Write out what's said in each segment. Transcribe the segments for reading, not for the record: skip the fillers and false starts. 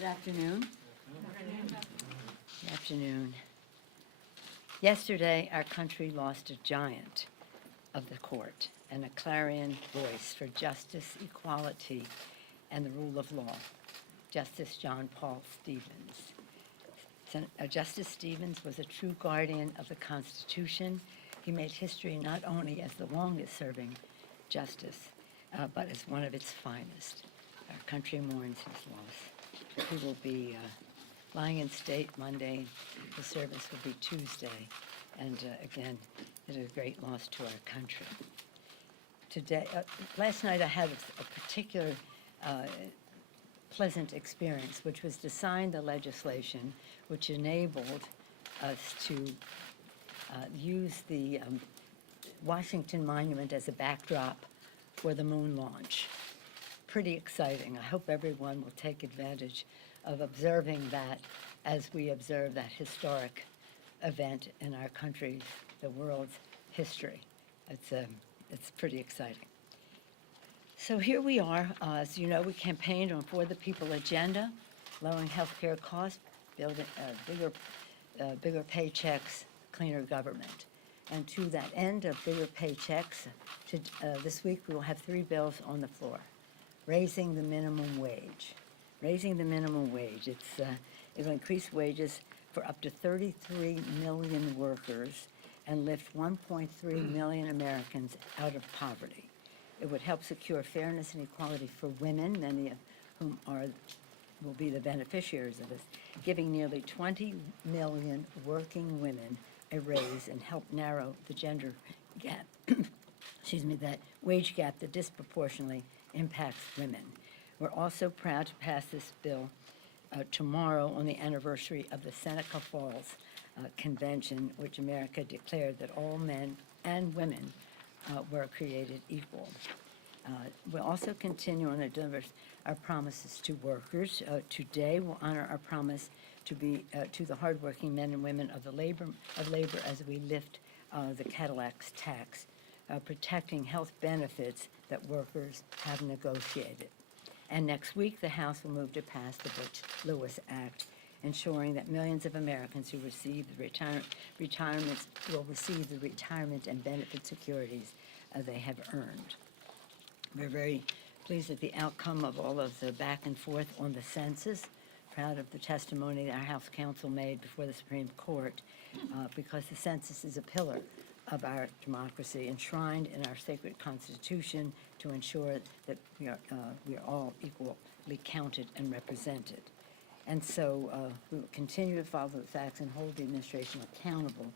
Good afternoon. Good afternoon. Yesterday, our country lost a giant of the court and a clarion voice for justice, equality, and the rule of law, Justice John Paul Stevens. Justice Stevens was a true guardian of the Constitution. He made history not only as the longest-serving justice, but as one of its finest. Our country mourns his loss. He will be lying in state Monday. The service will be Tuesday. And again, it is a great loss to our country. Today, last night I had a particular pleasant experience, which was to sign the legislation which enabled us to use the Washington Monument as a backdrop for the moon launch. Pretty exciting. I hope everyone will take advantage of observing that as we observe that historic event in our country's, the world's history. It's pretty exciting. So here we are. As you know, we campaigned on For the People agenda, lowering health care costs, building bigger paychecks, cleaner government. And to that end of bigger paychecks, this week we will have 3 bills on the floor. Raising the minimum wage. Raising the minimum wage. It will increase wages for up to 33 million workers and lift 1.3 million Americans out of poverty. It would help secure fairness and equality for women, many of whom will be the beneficiaries of this, giving nearly 20 million working women a raise and help narrow the gender gap, that wage gap that disproportionately impacts women. We're also proud to pass this bill tomorrow on the anniversary of the Seneca Falls Convention, which America declared that all men and women were created equal. We'll also continue on to deliver our promises to workers. Today, we'll honor our promise to the hardworking men and women of labor as we lift the Cadillac's tax, protecting health benefits that workers have negotiated. And next week, the House will move to pass the Butch-Lewis Act, ensuring that millions of Americans who receive the retirements will receive the retirement and benefit securities they have earned. We're very pleased at the outcome of all of the back and forth on the census, proud of the testimony that our House counsel made before the Supreme Court, because the census is a pillar of our democracy, enshrined in our sacred Constitution to ensure that we are all equally counted and represented. And so we will continue to follow the facts and hold the administration accountable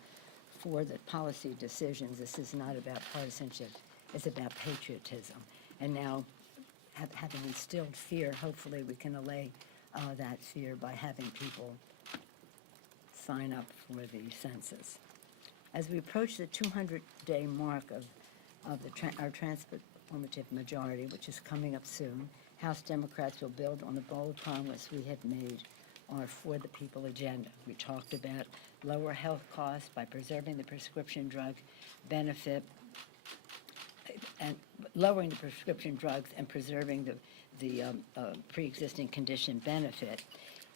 for the policy decisions. This is not about partisanship, it's about patriotism. And now, having instilled fear, hopefully we can allay that fear by having people sign up for the census. As we approach the 200-day mark of our transformative majority, which is coming up soon, House Democrats will build on the bold promise we have made on our For the People agenda. We talked about lower health costs by preserving the prescription drug benefit and lowering the prescription drugs and preserving the pre-existing condition benefit.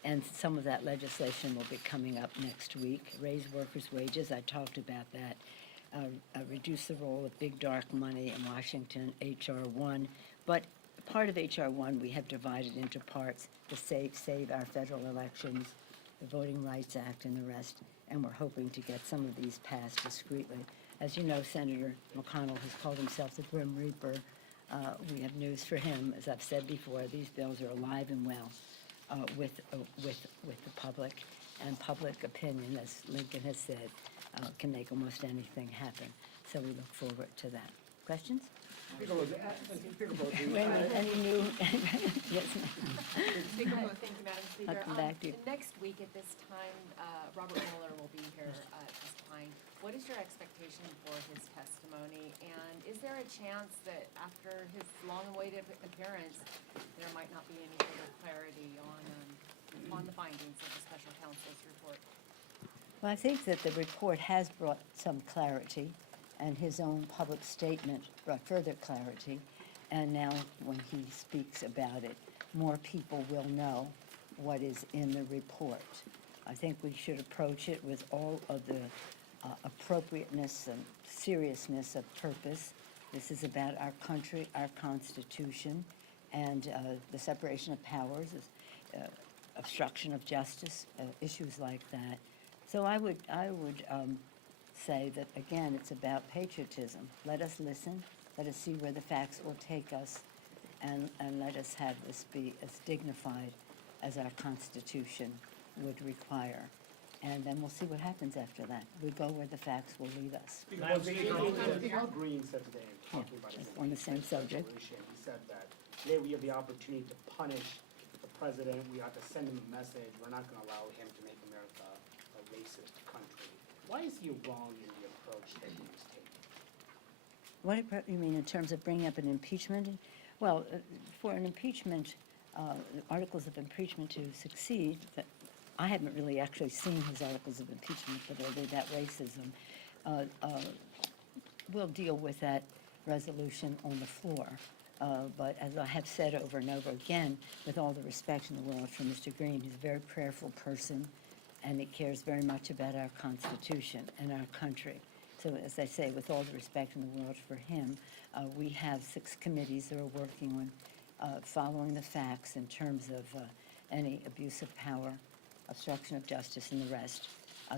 And some of that legislation will be coming up next week. Raise workers' wages, I talked about that. Reduce the role of big dark money in Washington, H.R. 1. But part of H.R. 1 we have divided into parts to save our federal elections, the Voting Rights Act and the rest, and we're hoping to get some of these passed discreetly. As you know, Senator McConnell has called himself the Grim Reaper. We have news for him. As I've said before, these bills are alive and well with the public, and public opinion, as Lincoln has said, can make almost anything happen. So we look forward to that. Questions? Wait a minute, any new? Yes, ma'am. Thank you, Madam Speaker. I'll come back to you. Next week at this time, Robert Mueller will be here testifying. What is your expectation for his testimony? And is there a chance that after his long-awaited appearance, there might not be any further clarity on the findings of the special counsel's report? Well, I think that the report has brought some clarity, and his own public statement brought further clarity. And now when he speaks about it, more people will know what is in the report. I think we should approach it with all of the appropriateness and seriousness of purpose. This is about our country, our Constitution, and the separation of powers, obstruction of justice, issues like that. So I would say that, again, it's about patriotism. Let us listen. Let us see where the facts will take us, and let us have this be as dignified as our Constitution would require. And then we'll see what happens after that. We go where the facts will lead us. Speaker Green said today, talking about his on the same subject. resolution, he said that today we have the opportunity to punish the president. We have to send him a message. We're not going to allow him to make America a racist country. Why is he wrong in the approach that he was taking? What you mean in terms of bringing up an impeachment? Well, for an impeachment, articles of impeachment to succeed, I haven't really actually seen his articles of impeachment, but they're about racism. We'll deal with that resolution on the floor. But as I have said over and over again, with all the respect in the world for Mr. Green, he's a very prayerful person, and he cares very much about our Constitution and our country. So as I say, with all the respect in the world for him, we have 6 committees that are working on following the facts in terms of any abuse of power, obstruction of justice, and the rest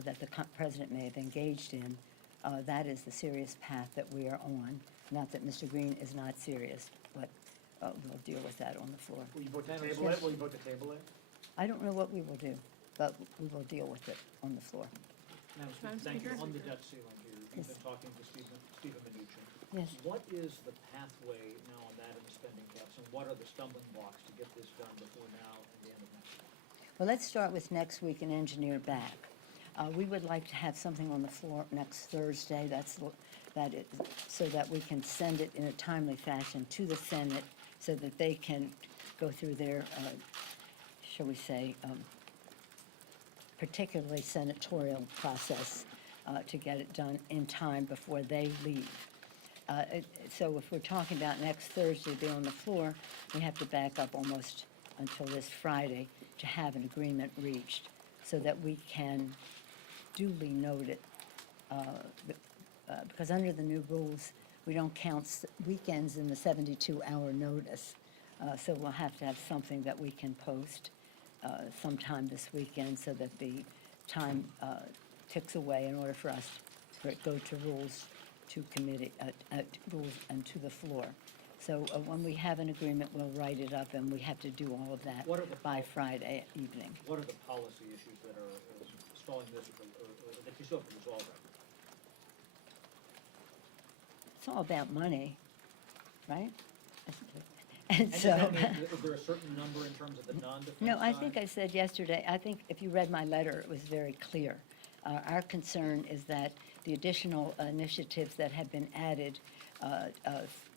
that the president may have engaged in. That is the serious path that we are on. Not that Mr. Green is not serious, but we'll deal with that on the floor. Will you vote to table it? Will you vote to table it? I don't know what we will do, but we will deal with it on the floor. Madam Speaker, thank you. On the debt ceiling here, you've Yes. been talking to Stephen Mnuchin. Yes. What is the pathway now on that and the spending caps, and what are the stumbling blocks to get this done before now and the end of next week? Well, let's start with next week and engineer back. We would like to have something on the floor next Thursday. So that we can send it in a timely fashion to the Senate so that they can go through their, shall we say, particularly senatorial process to get it done in time before they leave. So if we're talking about next Thursday being on the floor, we have to back up almost until this Friday to have an agreement reached so that we can duly note it. Because under the new rules, we don't count weekends in the 72-hour notice. So we'll have to have something that we can post sometime this weekend so that the time ticks away in order for us to go to rules to committee, rules and to the floor. So when we have an agreement, we'll write it up, and we have to do all of that by Friday evening. What are the policy issues that are stalling this, or that you still have to resolve right? It's all about money, right? And And does so, that mean, is there a certain number in terms of the non-defense no, I side? think I said yesterday, I think if you read my letter, it was very clear. Our concern is that the additional initiatives that have been added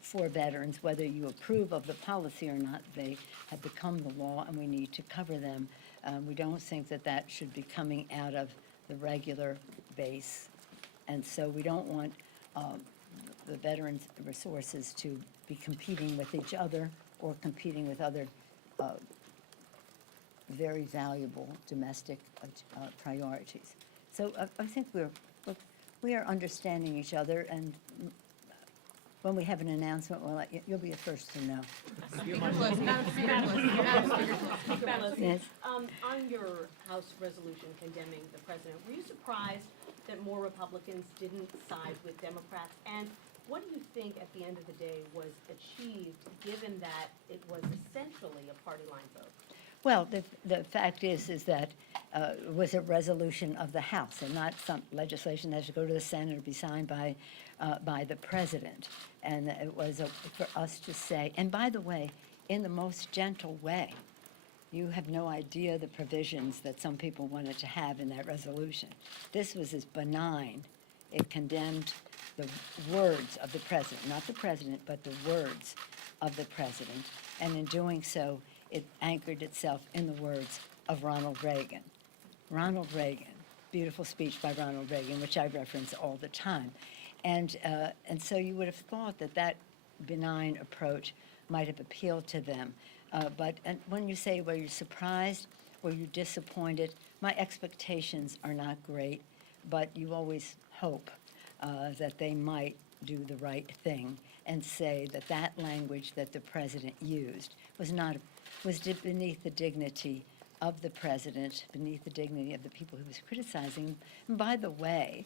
for veterans, whether you approve of the policy or not, they have become the law, and we need to cover them. We don't think that that should be coming out of the regular base. And so we don't want the veterans' resources to be competing with each other or competing with other very valuable domestic priorities. So I think we are understanding each other, and when we have an announcement, well, you'll be the first to know. Yes. On your House resolution condemning the president, were you surprised that more Republicans didn't side with Democrats? And what do you think at the end of the day was achieved, given that it was essentially a party line vote? Well, the fact is that it was a resolution of the House and not some legislation that should go to the Senate or be signed by the president. And it was for us to say, and by the way, in the most gentle way. You have no idea the provisions that some people wanted to have in that resolution. This was as benign. It condemned the words of the president, not the president, but the words of the president. And in doing so, it anchored itself in the words of Ronald Reagan. Ronald Reagan, beautiful speech by Ronald Reagan, which I reference all the time. And so you would have thought that that benign approach might have appealed to them. But when you say, were you surprised? Were you disappointed? My expectations are not great, but you always hope that they might do the right thing and say that that language that the president used was beneath the dignity of the president, beneath the dignity of the people he was criticizing. And by the way,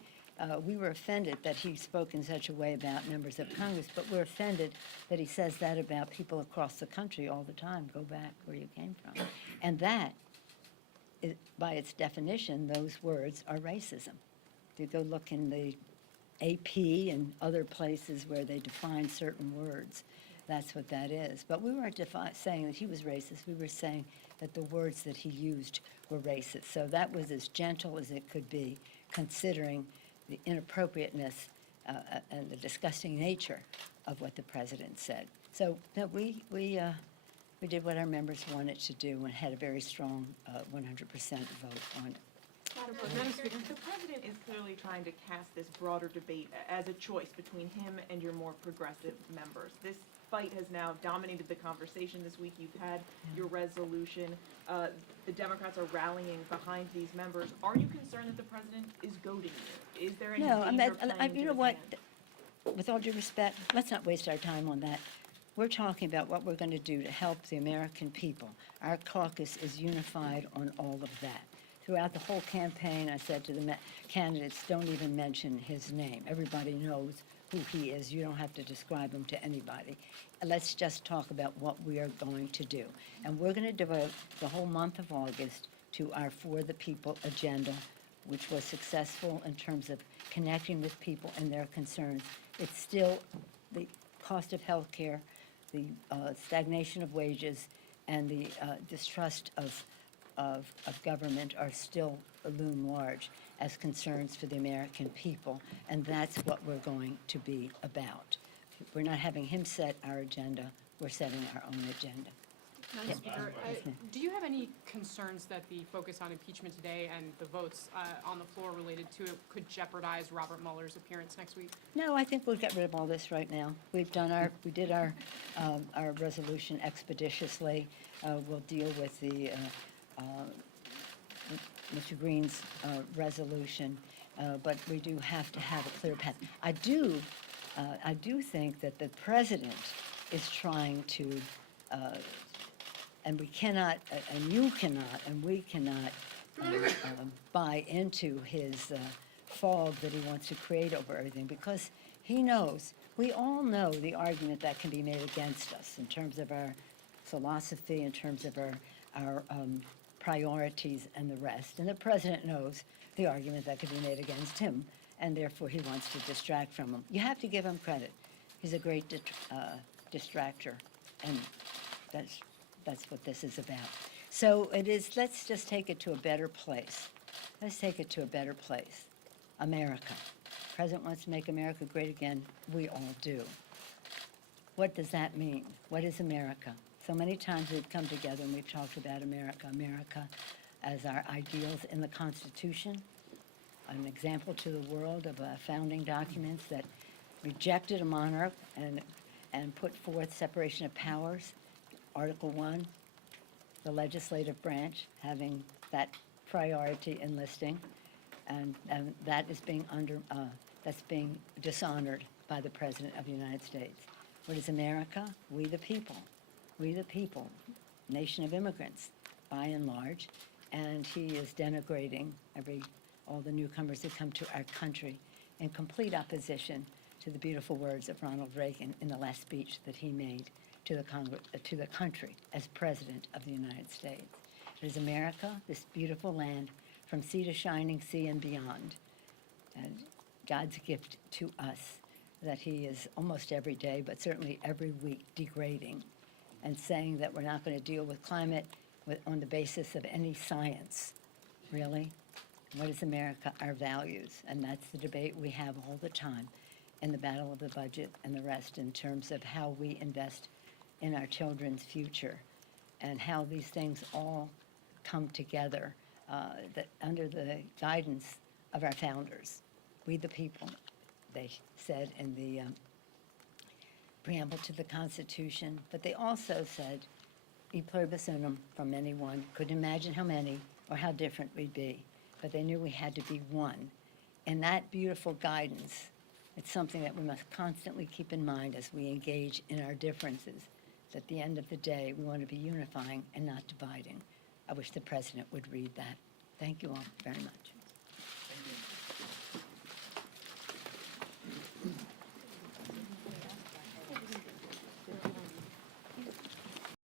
we were offended that he spoke in such a way about members of Congress, but we're offended that he says that about people across the country all the time. Go back where you came from. And that, by its definition, those words are racism. If you go look in the AP and other places where they define certain words, that's what that is. But we weren't saying that he was racist. We were saying that the words that he used were racist. So that was as gentle as it could be, considering the inappropriateness and the disgusting nature of what the president said. So no, we did what our members wanted to do and had a very strong 100% vote on it. Madam Speaker, the president is clearly trying to cast this broader debate as a choice between him and your more progressive members. This fight has now dominated the conversation this week. You've had your resolution. The Democrats are rallying behind these members. Are you concerned that the president is goading you? Is there any No, danger playing you into know his what? hand? With all due respect, let's not waste our time on that. We're talking about what we're going to do to help the American people. Our caucus is unified on all of that. Throughout the whole campaign, I said to the candidates, don't even mention his name. Everybody knows who he is. You don't have to describe him to anybody. Let's just talk about what we are going to do. And we're going to devote the whole month of August to our For the People agenda, which was successful in terms of connecting with people and their concerns. It's still the cost of health care, the stagnation of wages, and the distrust of government are still loom large as concerns for the American people, and that's what we're going to be about. We're not having him set our agenda, we're setting our own agenda. Madam Speaker, do you have any concerns that the focus on impeachment today and the votes on the floor related to it could jeopardize Robert Mueller's appearance next week? No, I think we'll get rid of all this right now. We did our resolution expeditiously. We'll deal with the Mr. Green's resolution, but we do have to have a clear path. I do think that the president is trying to, and we cannot, and you cannot, and we cannot buy into his fog that he wants to create over everything, because he knows, we all know the argument that can be made against us in terms of our philosophy, in terms of our priorities and the rest. And the president knows the argument that could be made against him, and therefore he wants to distract from him. You have to give him credit. He's a great distractor, and that's what this is about. So it is, let's just take it to a better place. Let's take it to a better place. America. The president wants to make America great again. We all do. What does that mean? What is America? So many times we've come together and we've talked about America. America as our ideals in the Constitution, an example to the world of founding documents that rejected a monarch and put forth separation of powers. Article 1, the legislative branch having that priority in listing, and that is being that's being dishonored by the President of the United States. What is America? We the people. We the people, nation of immigrants, by and large, and he is denigrating all the newcomers that come to our country in complete opposition to the beautiful words of Ronald Reagan in the last speech that he made to the country as President of the United States. It is America, this beautiful land from sea to shining sea and beyond, and God's gift to us that he is almost every day, but certainly every week, degrading and saying that we're not going to deal with climate on the basis of any science. Really? What is America? Our values. And that's the debate we have all the time in the battle of the budget and the rest, in terms of how we invest in our children's future and how these things all come together that under the guidance of our founders. We the people, they said in the preamble to the Constitution, but they also said, be pluribus from anyone, couldn't imagine how many or how different we'd be, but they knew we had to be one. And that beautiful guidance, it's something that we must constantly keep in mind as we engage in our differences. At the end of the day, we want to be unifying and not dividing. I wish the president would read that. Thank you all very much.